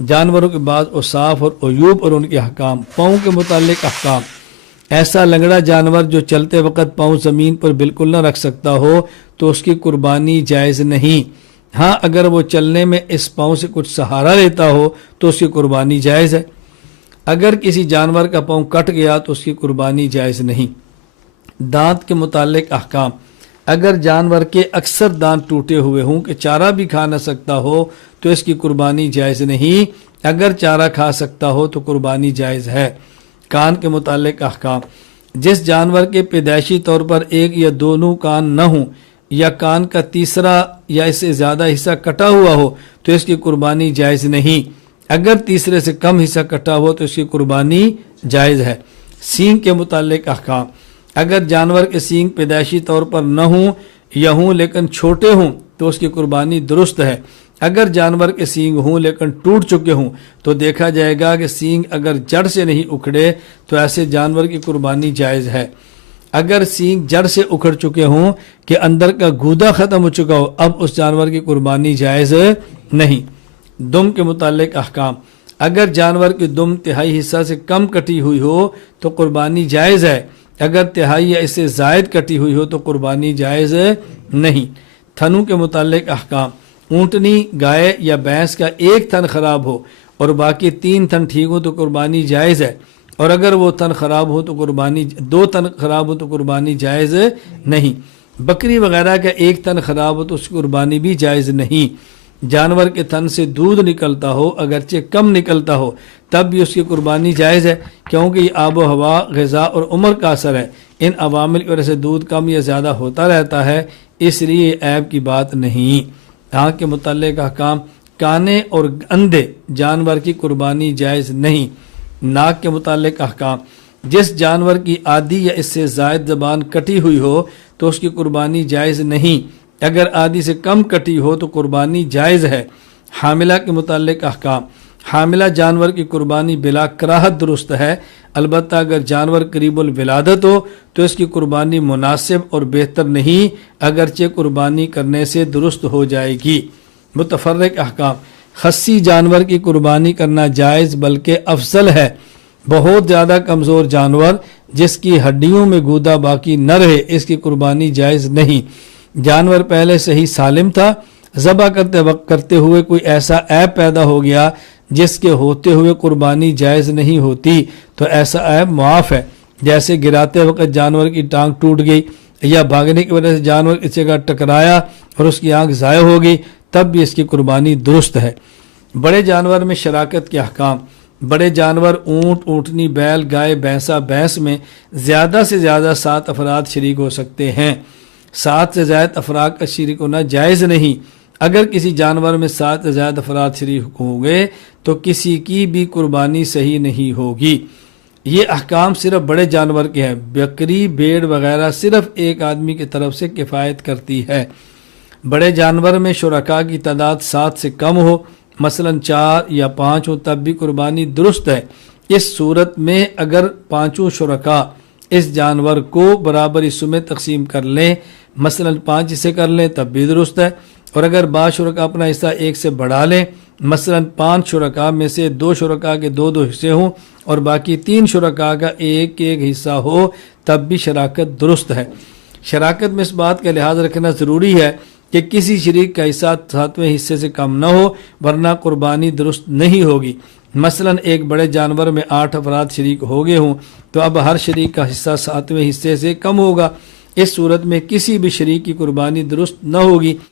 جانوروں کے بعض اوصاف اور عیوب اور ان کے احکام۔ پاؤں کے متعلق احکام۔ ایسا لنگڑا جانور جو چلتے وقت پاؤں زمین پر بالکل نہ رکھ سکتا ہو تو اس کی قربانی جائز نہیں۔ ہاں اگر وہ چلنے میں اس پاؤں سے کچھ سہارا لیتا ہو تو اس کی قربانی جائز ہے۔ اگر کسی جانور کا پاؤں کٹ گیا تو اس کی قربانی جائز نہیں۔ دانت کے متعلق احکام۔ اگر جانور کے اکثر دانت ٹوٹے ہوئے ہوں کہ چارہ بھی کھا نہ سکتا ہو تو اس کی قربانی جائز نہیں، اگر چارہ کھا سکتا ہو تو قربانی جائز ہے۔ کان کے متعلق احکام۔ جس جانور کے پیدائشی طور پر ایک یا دونوں کان نہ ہوں یا کان کا تیسرا یا اس سے زیادہ حصہ کٹا ہوا ہو تو اس کی قربانی جائز نہیں، اگر تیسرے سے کم حصہ کٹا ہو تو اس کی قربانی جائز ہے۔ سینگ کے متعلق احکام۔ اگر جانور کے سینگ پیدائشی طور پر نہ ہوں یا ہوں لیکن چھوٹے ہوں تو اس کی قربانی درست ہے۔ اگر جانور کے سینگ ہوں لیکن ٹوٹ چکے ہوں تو دیکھا جائے گا کہ سینگ اگر جڑ سے نہیں اکھڑے تو ایسے جانور کی قربانی جائز ہے۔ اگر سینگ جڑ سے اکھڑ چکے ہوں کہ اندر کا گودا ختم ہو چکا ہو اب اس جانور کی قربانی جائز نہیں۔ دم کے متعلق احکام۔ اگر جانور کی دم تہائی حصہ سے کم کٹی ہوئی ہو تو قربانی جائز ہے، اگر تہائی یا اس سے زائد کٹی ہوئی ہو تو قربانی جائز نہیں۔ تھنوں کے متعلق احکام۔ اونٹنی، گائے یا بھینس کا ایک تھن خراب ہو اور باقی 3 تھن ٹھیک ہو تو قربانی جائز ہے، اور اگر وہ تھن خراب ہو تو قربانی 2 تھن خراب ہو تو قربانی جائز نہیں۔ بکری وغیرہ کا ایک تھن خراب ہو تو اس کی قربانی بھی جائز نہیں۔ جانور کے تھن سے دودھ نکلتا ہو اگرچہ کم نکلتا ہو تب بھی اس کی قربانی جائز ہے، کیونکہ یہ آب و ہوا، غذا اور عمر کا اثر ہے۔ ان عوامل کی وجہ سے دودھ کم یا زیادہ ہوتا رہتا ہے، اس لیے یہ عیب کی بات نہیں۔ آنکھ کے متعلق احکام۔ کانے اور اندھے جانور کی قربانی جائز نہیں۔ ناک کے متعلق احکام۔ جس جانور کی آدھی یا اس سے زائد زبان کٹی ہوئی ہو تو اس کی قربانی جائز نہیں، اگر آدھی سے کم کٹی ہو تو قربانی جائز ہے۔ حاملہ کے متعلق احکام۔ حاملہ جانور کی قربانی بلا کراہت درست ہے، البتہ اگر جانور قریب الولادت ہو تو اس کی قربانی مناسب اور بہتر نہیں، اگرچہ قربانی کرنے سے درست ہو جائے گی۔ متفرق احکام۔ خصی جانور کی قربانی کرنا جائز بلکہ افضل ہے۔ بہت زیادہ کمزور جانور جس کی ہڈیوں میں گودا باقی نہ رہے اس کی قربانی جائز نہیں۔ جانور پہلے سے ہی سالم تھا، ذبح کرتے ہوئے کوئی ایسا عیب پیدا ہو گیا جس کے ہوتے ہوئے قربانی جائز نہیں ہوتی تو ایسا عیب معاف ہے، جیسے گراتے وقت جانور کی ٹانگ ٹوٹ گئی یا بھاگنے کی وجہ سے جانور اس جگہ ٹکرایا اور اس کی آنکھ ضائع ہو گئی تب بھی اس کی قربانی درست ہے۔ بڑے جانور میں شراکت کے احکام۔ بڑے جانور اونٹ، اونٹنی، بیل، گائے، بھینسا، بھینس میں زیادہ سے زیادہ 7 افراد شریک ہو سکتے ہیں۔ 7 سے زائد افراد کا شریک ہونا جائز نہیں۔ اگر کسی جانور میں 7 سے زائد افراد شریک ہوں گے تو کسی کی بھی قربانی صحیح نہیں ہوگی۔ یہ احکام صرف بڑے جانور کے ہیں، بکری، بھیڑ وغیرہ صرف ایک آدمی کی طرف سے کفایت کرتی ہے۔ بڑے جانور میں شرکاء کی تعداد 7 سے کم ہو، مثلا 4 یا 5 ہو تب بھی قربانی درست ہے۔ اس صورت میں اگر 5 شرکاء اس جانور کو برابر حصوں میں تقسیم کر لیں، مثلا 5 حصے کر لیں تب بھی درست ہے، اور اگر بعض شرکاء اپنا حصہ 1 سے بڑھا لیں، مثلا 5 شرکاء میں سے 2 شرکاء کے 2 حصے ہوں اور باقی 3 شرکاء کا ایک حصہ ہو تب بھی شراکت درست ہے۔ شراکت میں اس بات کا لحاظ رکھنا ضروری ہے کہ کسی شریک کا حصہ 7ویں حصے سے کم نہ ہو ورنہ قربانی درست نہیں ہوگی۔ مثلا ایک بڑے جانور میں 8 افراد شریک ہو گئے ہوں تو اب ہر شریک کا حصہ 7ویں حصے سے کم ہوگا، اس صورت میں کسی بھی شریک کی قربانی درست نہ ہوگی۔